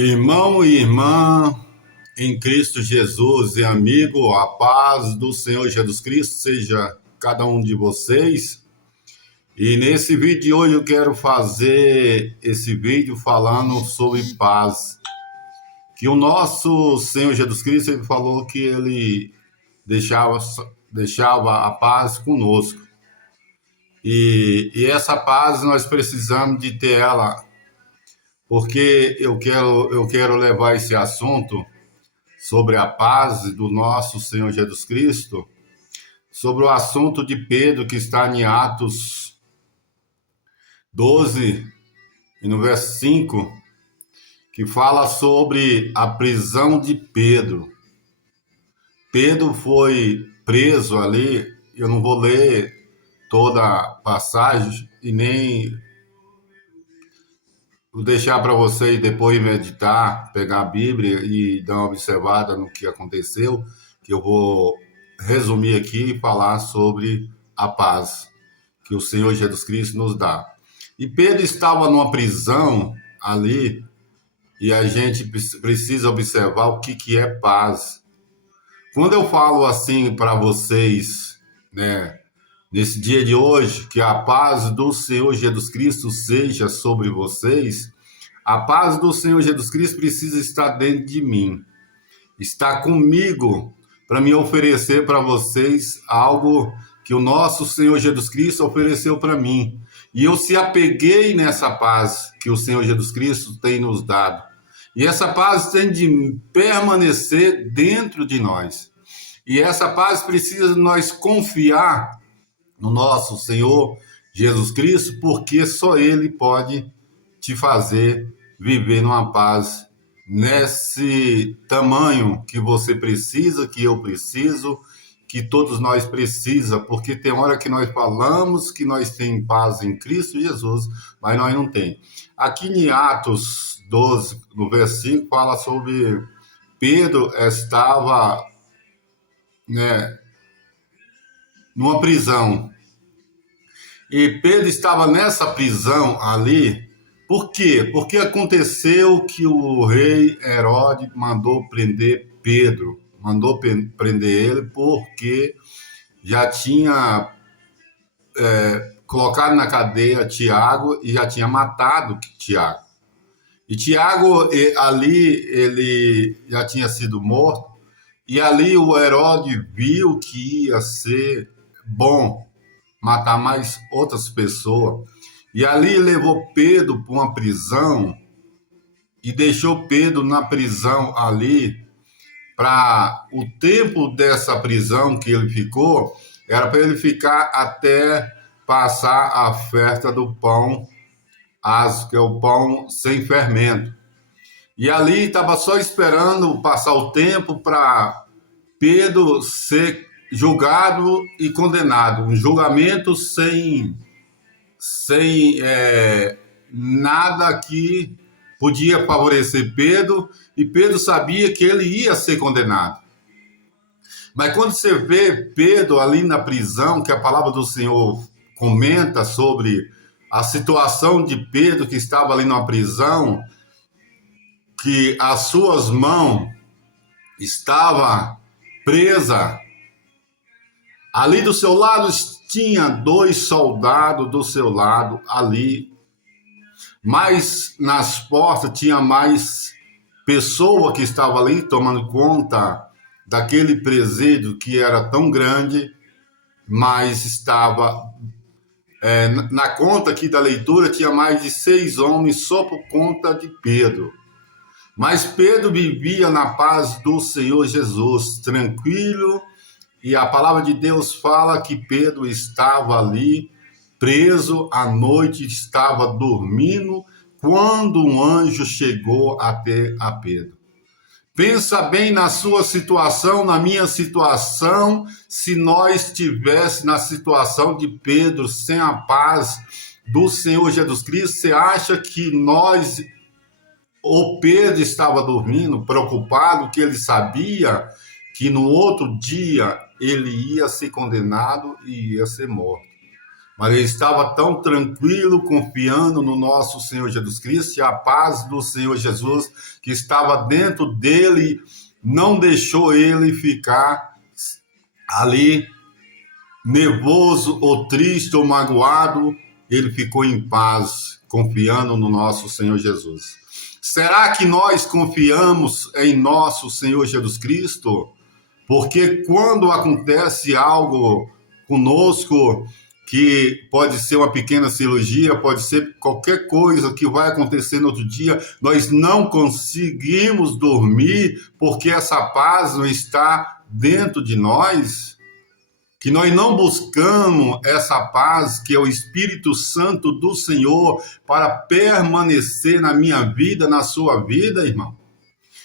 Irmão e irmã em Cristo Jesus e amigo, a paz do Senhor Jesus Cristo seja cada um de vocês. E nesse vídeo de hoje eu quero fazer esse vídeo falando sobre paz. Que o nosso Senhor Jesus Cristo ele falou que ele deixava a paz conosco. E essa paz nós precisamos de ter ela, porque eu quero levar esse assunto sobre a paz do nosso Senhor Jesus Cristo, sobre o assunto de Pedro que está em Atos 12, e no verso 5, que fala sobre a prisão de Pedro. Pedro foi preso ali, eu não vou ler toda a passagem e nem vou deixar para vocês depois meditar, pegar a Bíblia e dar uma observada no que aconteceu, que eu vou resumir aqui e falar sobre a paz que o Senhor Jesus Cristo nos dá. E Pedro estava numa prisão ali, e a gente precisa observar o que é paz. Quando eu falo assim para vocês, né, nesse dia de hoje, que a paz do Senhor Jesus Cristo seja sobre vocês, a paz do Senhor Jesus Cristo precisa estar dentro de mim, está comigo, para me oferecer para vocês algo que o nosso Senhor Jesus Cristo ofereceu para mim. E eu se apeguei nessa paz que o Senhor Jesus Cristo tem nos dado. E essa paz tem de permanecer dentro de nós. E essa paz precisa de nós confiar no nosso Senhor Jesus Cristo, porque só Ele pode te fazer viver numa paz nesse tamanho que você precisa, que eu preciso, que todos nós precisamos, porque tem hora que nós falamos que nós temos paz em Cristo Jesus, mas nós não temos. Aqui em Atos 12, no verso 5, fala sobre Pedro estava, né, numa prisão. E Pedro estava nessa prisão ali, por quê? Porque aconteceu que o rei Herodes mandou prender Pedro, mandou prender ele porque já tinha colocado na cadeia Tiago e já tinha matado Tiago. E Tiago ali, ele já tinha sido morto, e ali o Herodes viu que ia ser bom matar mais outras pessoas. E ali levou Pedro para uma prisão e deixou Pedro na prisão ali. Para o tempo dessa prisão que ele ficou, era para ele ficar até passar a festa do pão aso, que é o pão sem fermento. E ali estava só esperando passar o tempo para Pedro ser julgado e condenado. Um julgamento sem nada que podia favorecer Pedro, e Pedro sabia que ele ia ser condenado. Mas quando você vê Pedro ali na prisão, que a palavra do Senhor comenta sobre a situação de Pedro que estava ali na prisão, que as suas mãos estavam presas, ali do seu lado tinha 2 soldados do seu lado ali, mas nas portas tinha mais pessoa que estava ali tomando conta daquele presídio que era tão grande, mas estava na conta aqui da leitura tinha mais de 6 homens só por conta de Pedro. Mas Pedro vivia na paz do Senhor Jesus, tranquilo, e a palavra de Deus fala que Pedro estava ali preso à noite, estava dormindo, quando um anjo chegou até a Pedro. Pensa bem na sua situação, na minha situação, se nós estivéssemos na situação de Pedro, sem a paz do Senhor Jesus Cristo, você acha que o Pedro estava dormindo, preocupado, que ele sabia que no outro dia ele ia ser condenado e ia ser morto. Mas ele estava tão tranquilo, confiando no nosso Senhor Jesus Cristo, e a paz do Senhor Jesus que estava dentro dele não deixou ele ficar ali nervoso ou triste ou magoado. Ele ficou em paz, confiando no nosso Senhor Jesus. Será que nós confiamos em nosso Senhor Jesus Cristo? Porque quando acontece algo conosco, que pode ser uma pequena cirurgia, pode ser qualquer coisa que vai acontecer no outro dia, nós não conseguimos dormir porque essa paz não está dentro de nós, que nós não buscamos essa paz, que é o Espírito Santo do Senhor, para permanecer na minha vida, na sua vida, irmão.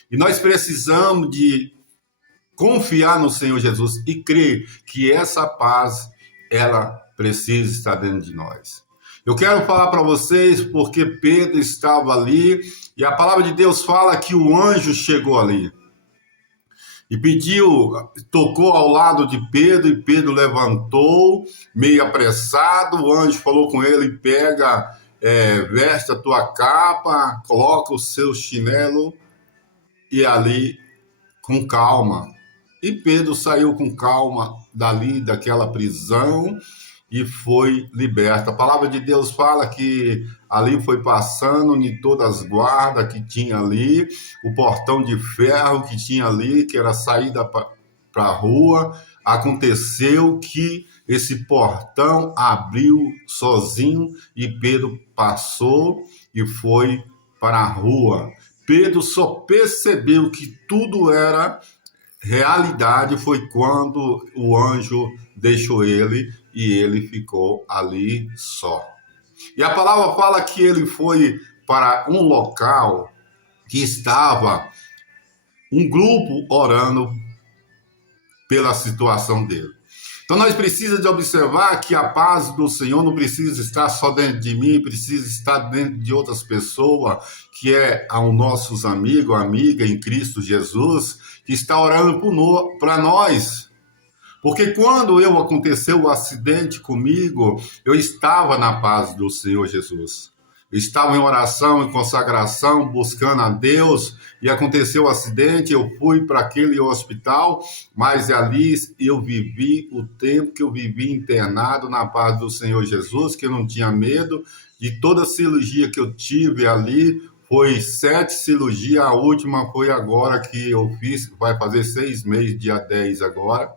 E nós precisamos de confiar no Senhor Jesus e crer que essa paz, ela precisa estar dentro de nós. Eu quero falar para vocês porque Pedro estava ali e a palavra de Deus fala que o anjo chegou ali e pediu, tocou ao lado de Pedro e Pedro levantou, meio apressado. O anjo falou com ele: pega, veste a tua capa, coloca o seu chinelo e ali com calma. E Pedro saiu com calma dali, daquela prisão, e foi liberto. A palavra de Deus fala que ali foi passando em todas as guardas que tinha ali, o portão de ferro que tinha ali, que era a saída para a rua. Aconteceu que esse portão abriu sozinho e Pedro passou e foi para a rua. Pedro só percebeu que tudo era realidade foi quando o anjo deixou ele e ele ficou ali só. E a palavra fala que ele foi para um local que estava um grupo orando pela situação dele. Então nós precisamos de observar que a paz do Senhor não precisa estar só dentro de mim, precisa estar dentro de outras pessoas, que é aos nossos amigos, amiga em Cristo Jesus, que está orando para nós. Porque quando aconteceu o acidente comigo, eu estava na paz do Senhor Jesus. Eu estava em oração, em consagração, buscando a Deus, e aconteceu o acidente, eu fui para aquele hospital, mas ali eu vivi o tempo que eu vivi internado na paz do Senhor Jesus, que eu não tinha medo, de toda a cirurgia que eu tive ali. Foi 7 cirurgias, a última foi agora que eu fiz, vai fazer 6 meses, dia 10 agora.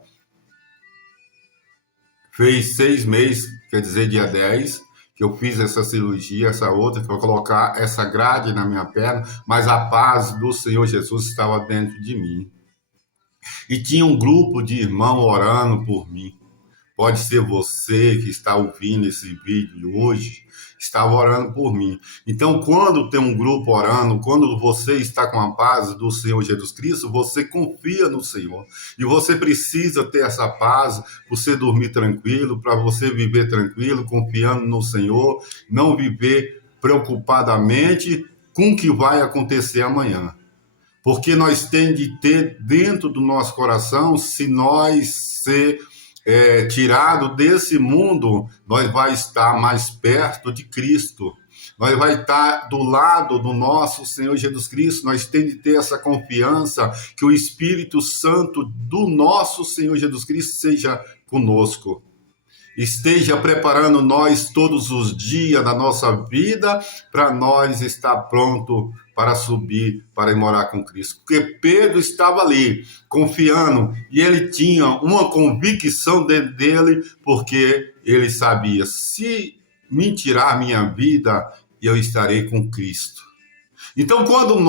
Fez 6 meses, quer dizer, dia 10, que eu fiz essa cirurgia, essa outra, para colocar essa grade na minha perna, mas a paz do Senhor Jesus estava dentro de mim. E tinha um grupo de irmãos orando por mim. Pode ser você que está ouvindo esse vídeo hoje, estava orando por mim. Então, quando tem um grupo orando, quando você está com a paz do Senhor Jesus Cristo, você confia no Senhor. E você precisa ter essa paz para você dormir tranquilo, para você viver tranquilo, confiando no Senhor, não viver preocupadamente com o que vai acontecer amanhã. Porque nós temos de ter dentro do nosso coração, se nós ser tirado desse mundo, nós vai estar mais perto de Cristo. Nós vai estar do lado do nosso Senhor Jesus Cristo. Nós temos de ter essa confiança que o Espírito Santo do nosso Senhor Jesus Cristo seja conosco. Esteja preparando nós todos os dias da nossa vida para nós estar pronto para subir, para ir morar com Cristo. Porque Pedro estava ali, confiando, e ele tinha uma convicção dentro dele, porque ele sabia, se me tirar minha vida, eu estarei com Cristo. Então, quando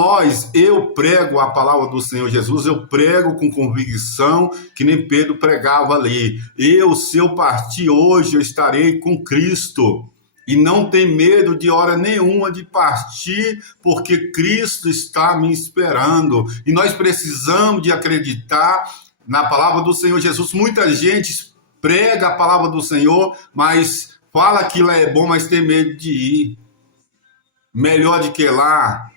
eu prego a palavra do Senhor Jesus, eu prego com convicção, que nem Pedro pregava ali. Se eu partir hoje, eu estarei com Cristo. E não tem medo de hora nenhuma de partir, porque Cristo está me esperando. E nós precisamos de acreditar na palavra do Senhor Jesus. Muita gente prega a palavra do Senhor, mas fala que lá é bom, mas tem medo de ir. Melhor de que lá,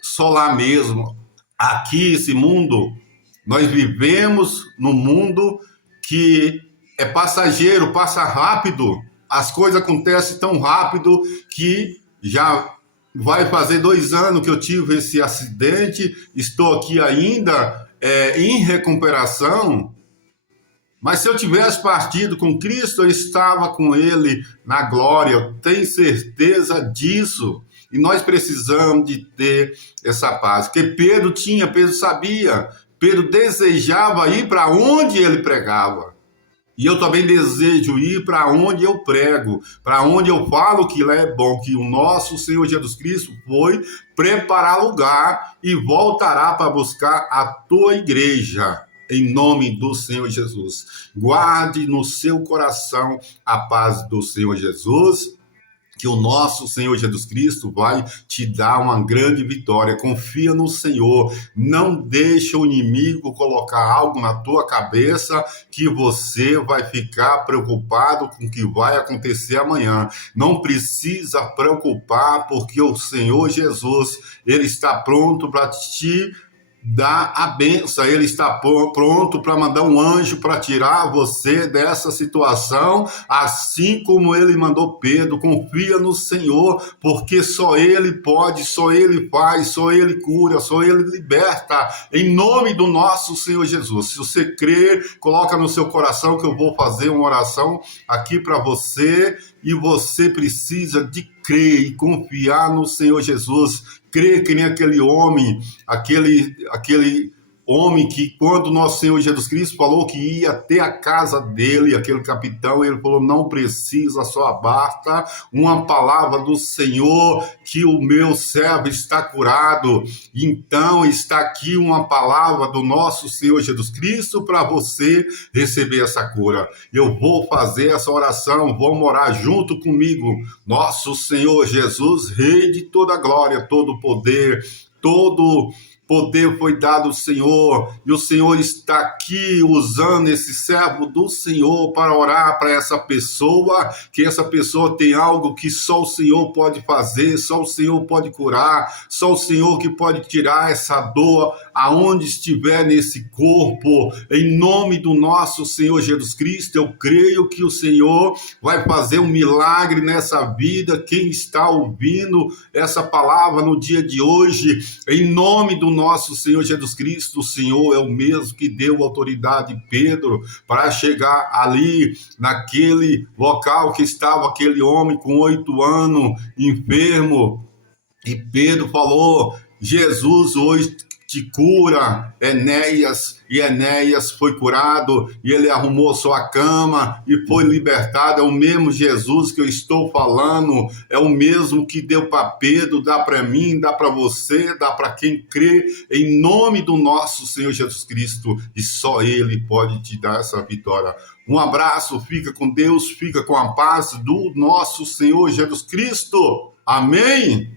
só lá mesmo. Aqui, esse mundo, nós vivemos num mundo que é passageiro, passa rápido. as coisas acontecem tão rápido que já vai fazer 2 anos que eu tive esse acidente, estou aqui ainda em recuperação. Mas se eu tivesse partido com Cristo, eu estava com Ele na glória, eu tenho certeza disso. E nós precisamos de ter essa paz. Porque Pedro sabia, Pedro desejava ir para onde ele pregava. E eu também desejo ir para onde eu prego, para onde eu falo que lá é bom, que o nosso Senhor Jesus Cristo foi preparar lugar e voltará para buscar a tua igreja. Em nome do Senhor Jesus. Guarde no seu coração a paz do Senhor Jesus, que o nosso Senhor Jesus Cristo vai te dar uma grande vitória. Confia no Senhor. Não deixa o inimigo colocar algo na tua cabeça que você vai ficar preocupado com o que vai acontecer amanhã. Não precisa preocupar, porque o Senhor Jesus, Ele está pronto para te dá a benção, ele está pronto para mandar um anjo para tirar você dessa situação, assim como ele mandou Pedro. Confia no Senhor, porque só ele pode, só ele faz, só ele cura, só ele liberta, em nome do nosso Senhor Jesus. Se você crer, coloca no seu coração que eu vou fazer uma oração aqui para você, e você precisa de crer e confiar no Senhor Jesus. Crer que nem aquele homem que quando nosso Senhor Jesus Cristo falou que ia até a casa dele, aquele capitão, ele falou, não precisa, só basta uma palavra do Senhor que o meu servo está curado. Então está aqui uma palavra do nosso Senhor Jesus Cristo para você receber essa cura. Eu vou fazer essa oração, vou morar junto comigo. Nosso Senhor Jesus, Rei de toda glória, todo poder foi dado ao Senhor, e o Senhor está aqui usando esse servo do Senhor para orar para essa pessoa, que essa pessoa tem algo que só o Senhor pode fazer, só o Senhor pode curar, só o Senhor que pode tirar essa dor aonde estiver nesse corpo. Em nome do nosso Senhor Jesus Cristo, eu creio que o Senhor vai fazer um milagre nessa vida. Quem está ouvindo essa palavra no dia de hoje, em nome do nosso Senhor Jesus Cristo, o Senhor é o mesmo que deu autoridade a Pedro para chegar ali naquele local que estava aquele homem com 8 anos enfermo, e Pedro falou, Jesus hoje te cura, Enéas, e Enéas foi curado, e ele arrumou sua cama e foi libertado. É o mesmo Jesus que eu estou falando, é o mesmo que deu para Pedro, dá para mim, dá para você, dá para quem crê, em nome do nosso Senhor Jesus Cristo, e só Ele pode te dar essa vitória. Um abraço, fica com Deus, fica com a paz do nosso Senhor Jesus Cristo. Amém?